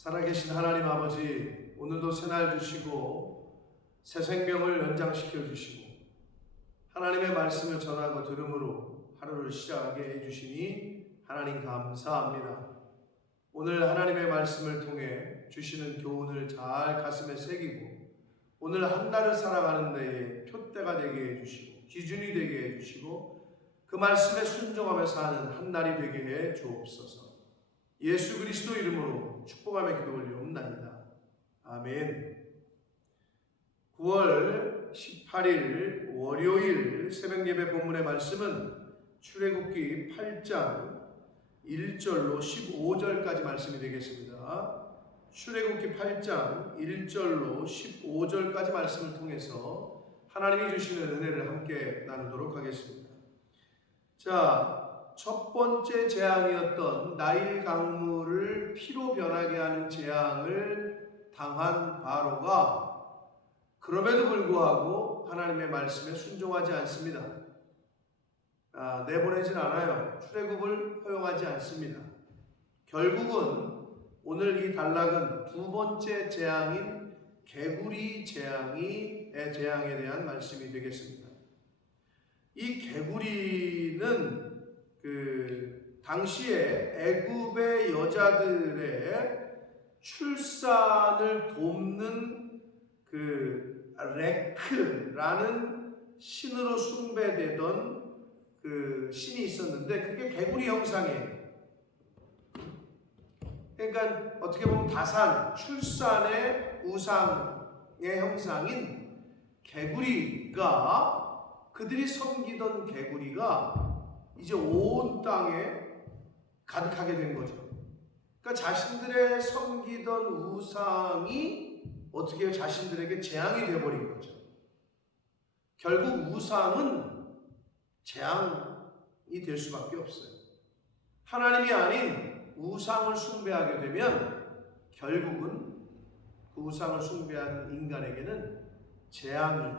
살아계신 하나님 아버지, 오늘도 새날 주시고 새 생명을 연장시켜 주시고 하나님의 말씀을 전하고 들음으로 하루를 시작하게 해주시니 하나님 감사합니다. 오늘 하나님의 말씀을 통해 주시는 교훈을 잘 가슴에 새기고 오늘 한 날을 살아가는 데에 표대가 되게 해주시고 기준이 되게 해주시고 그 말씀에 순종하며 사는 한 날이 되게 해 주옵소서. 예수 그리스도 이름으로 축복하며 기도 올리옵나이다. 아멘. 9월 18일 월요일 새벽예배 본문의 말씀은 출애굽기 8장 1절로 15절까지 말씀이 되겠습니다. 출애굽기 8장 1절로 15절까지 말씀을 통해서 하나님이 주시는 은혜를 함께 나누도록 하겠습니다. 자, 첫 번째 재앙이었던 나일 강물을 피로 변하게 하는 재앙을 당한 바로가 그럼에도 불구하고 하나님의 말씀에 순종하지 않습니다. 내보내진 않아요. 출애굽을 허용하지 않습니다. 결국은 오늘 이 단락은 두 번째 재앙인 개구리 재앙에 대한 말씀이 되겠습니다. 이 개구리는 당시에 애굽의 여자들의 출산을 돕는 레크라는 신으로 숭배되던 신이 있었는데 그게 개구리 형상이에요. 그러니까 어떻게 보면 다산, 출산의 우상의 형상인 개구리가 그들이 섬기던 개구리가 이제 온 땅에 가득하게 된 거죠. 그러니까 자신들의 섬기던 우상이 어떻게 자신들에게 재앙이 되어버린 거죠. 결국 우상은 재앙이 될 수밖에 없어요. 하나님이 아닌 우상을 숭배하게 되면 결국은 그 우상을 숭배하는 인간에게는 재앙이,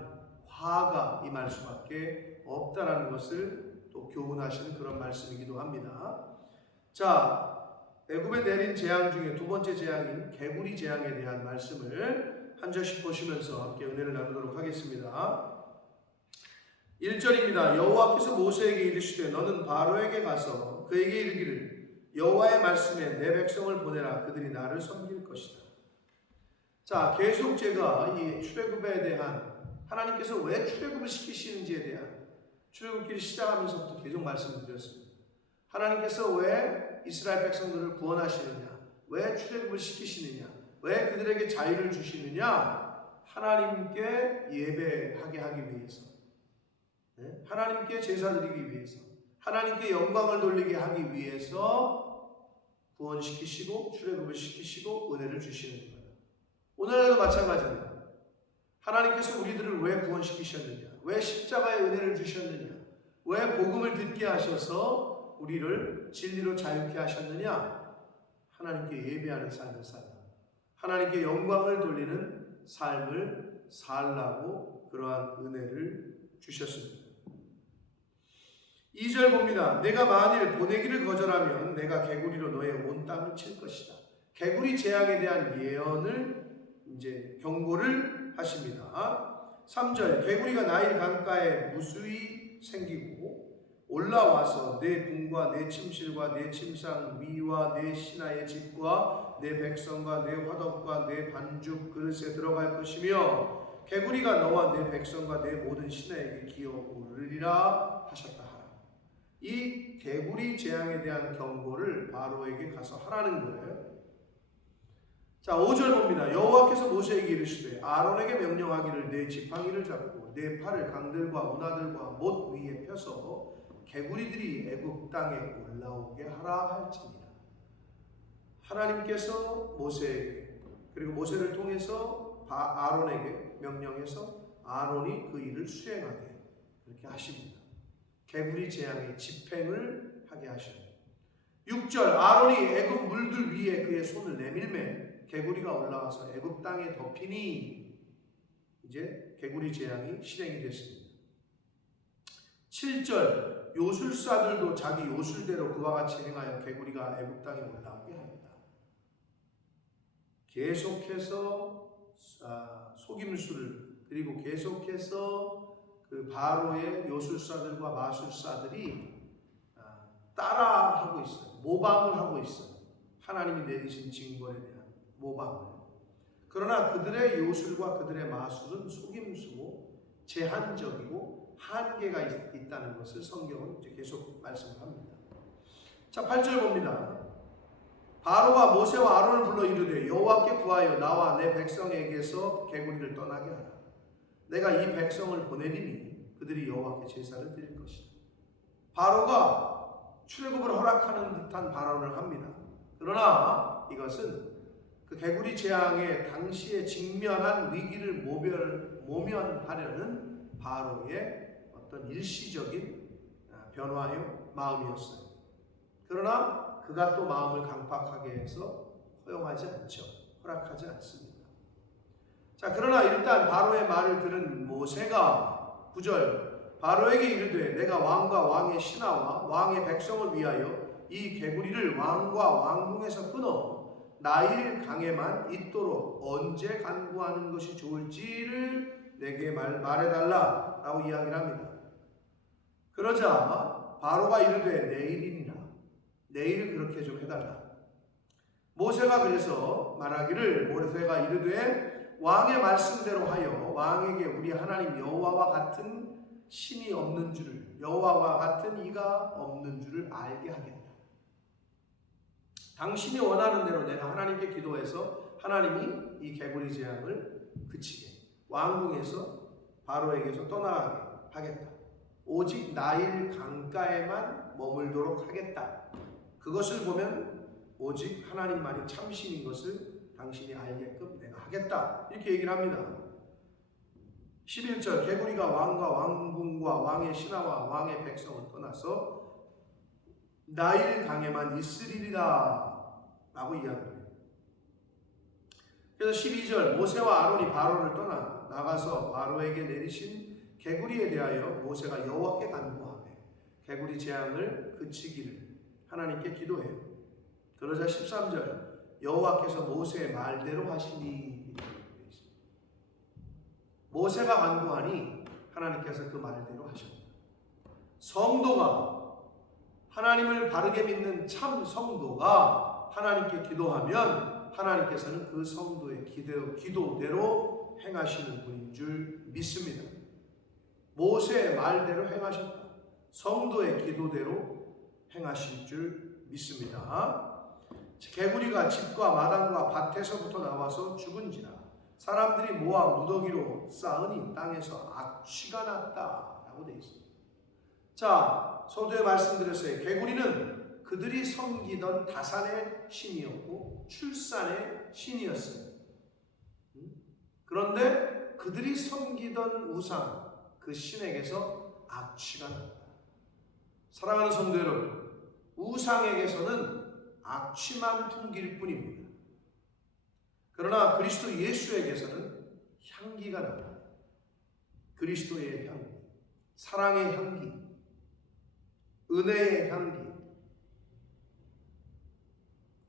화가 임할 수밖에 없다라는 것을 또 교훈하시는 그런 말씀이기도 합니다. 자, 애굽에 내린 재앙 중에 두 번째 재앙인 개구리 재앙에 대한 말씀을 한 절씩 보시면서 함께 은혜를 나누도록 하겠습니다. 1절입니다. 여호와께서 모세에게 이르시되 너는 바로에게 가서 그에게 이르기를 여호와의 말씀에 내 백성을 보내라. 그들이 나를 섬길 것이다. 자, 계속 제가 이 출애굽에 대한 하나님께서 왜 출애굽을 시키시는지에 대한 출애굽기를 시작하면서부터 계속 말씀드렸습니다. 하나님께서 왜 이스라엘 백성들을 구원하시느냐? 왜 출애굽을 시키시느냐? 왜 그들에게 자유를 주시느냐? 하나님께 예배하게 하기 위해서, 하나님께 제사 드리기 위해서, 하나님께 영광을 돌리게 하기 위해서 구원시키시고 출애굽을 시키시고 은혜를 주시는 거예요. 오늘도 마찬가지입니다. 하나님께서 우리들을 왜 구원시키셨느냐? 왜 십자가의 은혜를 주셨느냐? 왜 복음을 듣게 하셔서 우리를 진리로 자유케 하셨느냐? 하나님께 예배하는 삶을 살라. 하나님께 영광을 돌리는 삶을 살라고 그러한 은혜를 주셨습니다. 2절 봅니다. 내가 만일 보내기를 거절하면 내가 개구리로 너의 온 땅을 칠 것이다. 개구리 재앙에 대한 예언을 이제 경고를 하십니다. 3절 개구리가 나일 강가에 무수히 생기고 올라와서 내 궁과 내 침실과 내 침상 위와 내 신하의 집과 내 백성과 내 화덕과 내 반죽 그릇에 들어갈 것이며 개구리가 너와 내 백성과 내 모든 신하에게 기어오르리라 하셨다 하라. 이 개구리 재앙에 대한 경고를 바로에게 가서 하라는 거예요. 자, 5절 봅니다. 여호와께서 모세에게 이르시되 아론에게 명령하기를 내 지팡이를 잡고 내 팔을 강들과 운하들과 못 위에 펴서 개구리들이 애굽 땅에 올라오게 하라 할지니라. 하나님께서 모세에게 그리고 모세를 통해서 아론에게 명령해서 아론이 그 일을 수행하게 그렇게 하십니다. 개구리 재앙의 집행을 하게 하십니다. 6절 아론이 애굽 물들 위에 그의 손을 내밀매 개구리가 올라와서 애굽 땅에 덮이니 이제 개구리 재앙이 실행이 됐습니다. 7절 요술사들도 자기 요술대로 그와 같이 행하여 개구리가 애굽 땅에 올라오게 하였다. 계속해서 속임수를, 그리고 계속해서 그 바로의 요술사들과 마술사들이 따라하고 있어요. 모방을 하고 있어요. 하나님이 내리신 징벌에 대한 모방을. 그러나 그들의 요술과 그들의 마술은 속임수고 제한적이고 한계가 있다는 것을 성경은 이제 계속 말씀합니다. 자, 8절 봅니다. 바로가 모세와 아론을 불러 이르되 여호와께 구하여 나와 내 백성에게서 개구리를 떠나게 하라. 내가 이 백성을 보내리니 그들이 여호와께 제사를 드릴 것이다. 바로가 출애굽을 허락하는 듯한 발언을 합니다. 그러나 이것은 그 개구리 재앙에 당시에 직면한 위기를 모면하려는 바로의 어떤 일시적인 변화의 마음이었어요. 그러나 그가 또 마음을 강팍하게 해서 허용하지 않죠. 허락하지 않습니다. 자, 그러나 일단 바로의 말을 들은 모세가 9절 바로에게 이르되 내가 왕과 왕의 신하와 왕의 백성을 위하여 이 개구리를 왕과 왕궁에서 끊어 나일 강에만 있도록 언제 간구하는 것이 좋을지를 내게 말해달라 라고 이야기를 합니다. 그러자 바로가 이르되 내일이니라. 내일 그렇게 좀 해달라. 모세가 그래서 말하기를 모세가 이르되 왕의 말씀대로 하여 왕에게 우리 하나님 여호와와 같은 신이 없는 줄을, 여호와와 같은 이가 없는 줄을 알게 하겠다. 당신이 원하는 대로 내가 하나님께 기도해서 하나님이 이 개구리 재앙을 그치게, 왕궁에서 바로에게서 떠나가게 하겠다. 오직 나일 강가에만 머물도록 하겠다. 그것을 보면 오직 하나님만이 참신인 것을 당신이 알게끔 내가 하겠다. 이렇게 얘기를 합니다. 11절 개구리가 왕과 왕궁과 왕의 신하와 왕의 백성을 떠나서 나일 강에만 있으리라 라고 이야기해요. 그래서 12절 모세와 아론이 바로를 떠나 나가서 바로에게 내리신 개구리에 대하여 모세가 여호와께 간구하며 개구리 재앙을 그치기를 하나님께 기도해요. 그러자 13절 여호와께서 모세의 말대로 하시니, 모세가 간구하니 하나님께서 그 말대로 하셨다. 성도가, 하나님을 바르게 믿는 참 성도가 하나님께 기도하면 하나님께서는 그 성도의 기도대로 행하시는 분인 줄 믿습니다. 모세의 말대로 행하셨다. 성도의 기도대로 행하실 줄 믿습니다. 개구리가 집과 마당과 밭에서부터 나와서 죽은지라 사람들이 모아 무더기로 쌓으니 땅에서 악취가 났다 라고 되어 있습니다. 자, 서두에 말씀드렸어요. 개구리는 그들이 섬기던 다산의 신이었고 출산의 신이었어요. 그런데 그들이 섬기던 우상, 그 신에게서 악취가 났다. 사랑하는 성도 여러분, 우상에게서는 악취만 풍길 뿐입니다. 그러나 그리스도 예수에게서는 향기가 납니다. 그리스도의 향기, 사랑의 향기, 은혜의 향기,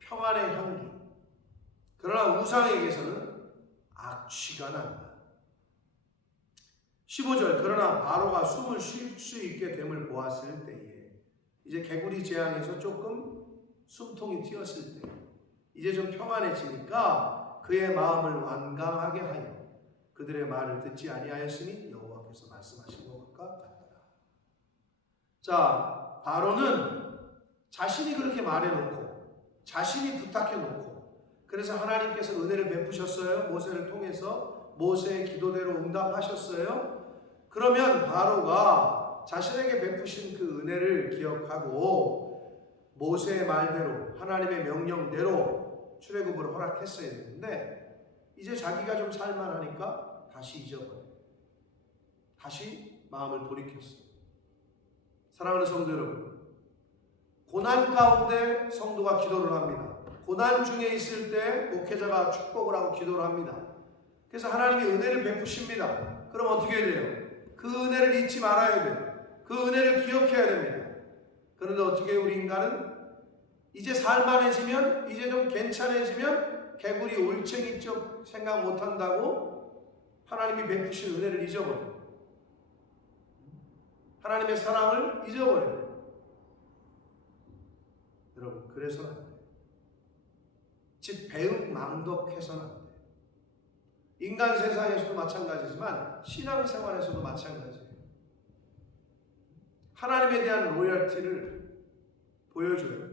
평안의 향기. 그러나 우상에게서는 악취가 난다. 15절 그러나 바로가 숨을 쉴 수 있게 됨을 보았을 때에, 이제 개구리 재앙에서 조금 숨통이 튀었을 때 이제 좀 평안해지니까 그의 마음을 완강하게 하여 그들의 말을 듣지 아니하였으니 여호와께서 말씀하신 것과 같더라. 자, 바로는 자신이 그렇게 말해놓고 자신이 부탁해놓고 그래서 하나님께서 은혜를 베푸셨어요. 모세를 통해서 모세의 기도대로 응답하셨어요. 그러면 바로가 자신에게 베푸신 그 은혜를 기억하고 모세의 말대로 하나님의 명령대로 출애굽을 허락했어야 되는데 이제 자기가 좀 살만하니까 다시 잊어버려요. 다시 마음을 돌이켰어요. 사랑하는 성도 여러분, 고난 가운데 성도가 기도를 합니다. 고난 중에 있을 때 목회자가 축복을 하고 기도를 합니다. 그래서 하나님이 은혜를 베푸십니다. 그럼 어떻게 해야 돼요? 그 은혜를 잊지 말아야 돼요. 그 은혜를 기억해야 됩니다. 그런데 어떻게 우리 인간은 이제 살만해지면, 이제 좀 괜찮아지면 개구리 올챙이 쪽 생각 못한다고 하나님이 베푸신 은혜를 잊어버려요. 하나님의 사랑을 잊어버려요. 여러분, 그래서는 안 돼요. 즉 배은망덕해서는 안 돼요. 인간 세상에서도 마찬가지지만 신앙생활에서도 마찬가지예요. 하나님에 대한 로열티를 보여줘요.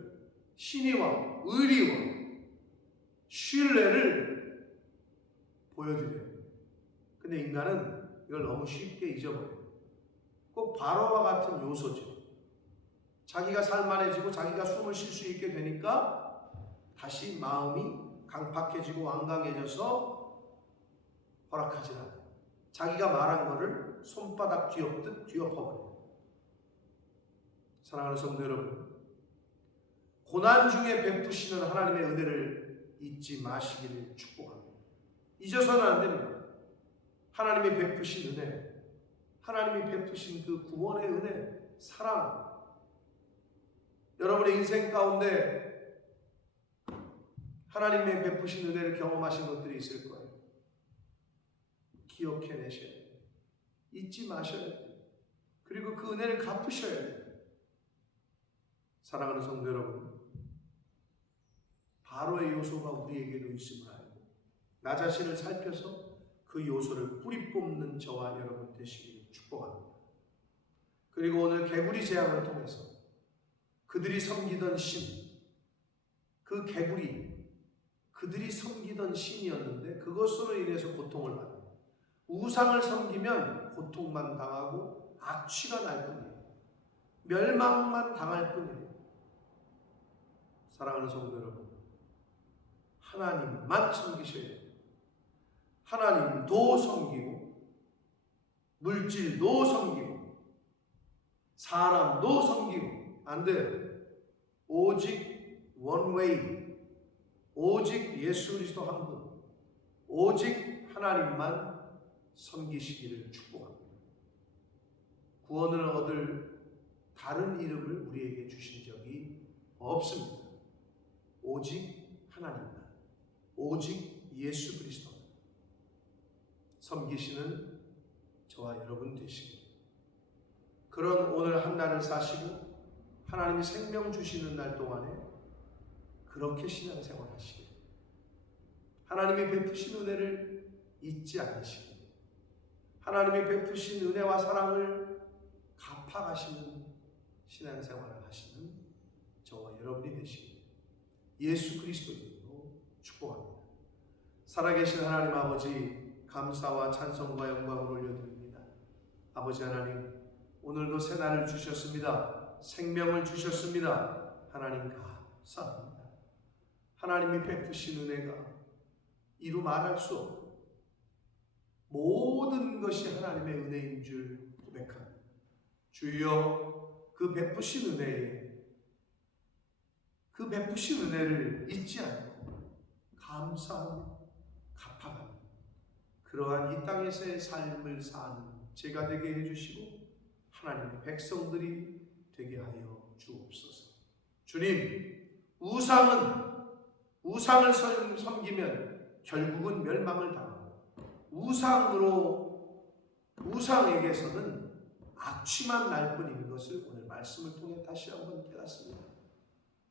신의와 의리와 신뢰를 보여드려요. 근데 인간은 이걸 너무 쉽게 잊어버려요. 꼭 바로와 같은 요소죠. 자기가 살만해지고 자기가 숨을 쉴 수 있게 되니까 다시 마음이 강팍해지고 완강해져서 허락하지 않아요. 자기가 말한 거를 손바닥 뒤엎듯 뒤엎어버려요. 사랑하는 성도 여러분, 고난 중에 베푸시는 하나님의 은혜를 잊지 마시기를 축복합니다. 잊어서는 안 됩니다. 하나님이 베푸신 은혜, 하나님이 베푸신 그 구원의 은혜, 사랑, 여러분의 인생 가운데 하나님의 베푸신 은혜를 경험하신 것들이 있을 거예요. 기억해내셔야 돼요. 잊지 마셔야 돼요. 그리고 그 은혜를 갚으셔야 돼요. 사랑하는 성도 여러분, 바로의 요소가 우리에게도 있음을 알고 나 자신을 살펴서 그 요소를 뿌리 뽑는 저와 여러분 되시기를 축복합니다. 그리고 오늘 개구리 재앙을 통해서 그들이 섬기던 신, 그 개구리, 그들이 섬기던 신이었는데 그것으로 인해서 고통을 받는, 우상을 섬기면 고통만 당하고 악취가 날 뿐이에요. 멸망만 당할 뿐이에요. 사랑하는 성도 여러분, 하나님만 섬기셔야 돼요. 하나님도 섬기고 물질도 섬기고 사람도 섬기고 안 돼요. 오직 one way, 오직 예수 그리스도 한 분, 오직 하나님만 섬기시기를 축복합니다. 구원을 얻을 다른 이름을 우리에게 주신 적이 없습니다. 오직 하나님만, 오직 예수 그리스도 섬기시는 저와 여러분 되시길, 그런 오늘 한 날을 사시고 하나님이 생명 주시는 날 동안에 그렇게 신앙생활 하시길, 하나님이 베푸신 은혜를 잊지 않으시길, 하나님이 베푸신 은혜와 사랑을 갚아가시는 신앙생활을 하시는 저와 여러분이 되시길 예수 그리스도 이름으로 축복합니다. 살아계신 하나님 아버지, 감사와 찬송과 영광을 올려드립니다. 아버지 하나님, 오늘도 새 날을 주셨습니다. 생명을 주셨습니다. 하나님 감사합니다. 하나님이 베푸신 은혜가 이루 말할 수 없고 모든 것이 하나님의 은혜인 줄 고백합니다. 주여, 그 베푸신 은혜에, 그 베푸신 은혜를 잊지 않고 감사하며 갚아갑니다. 그러한 이 땅에서의 삶을 사는 제가 되게 해주시고 하나님의 백성들이 되게 하여 주옵소서. 주님, 우상을 섬기면 결국은 멸망을 당하고 우상에게서는 악취만 날 뿐인 것을 오늘 말씀을 통해 다시 한번 깨닫습니다.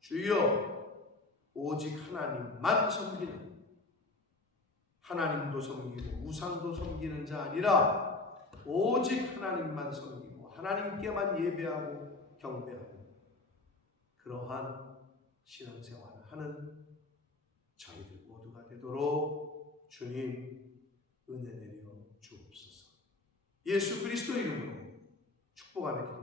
주여, 오직 하나님만 섬기는, 하나님도 섬기고 우상도 섬기는 자 아니라 오직 하나님만 섬기고 하나님께만 예배하고 경배하고 그러한 신앙생활을 하는 저희들 모두가 되도록 주님 은혜 내려 주옵소서. 예수 그리스도 이름으로 축복하며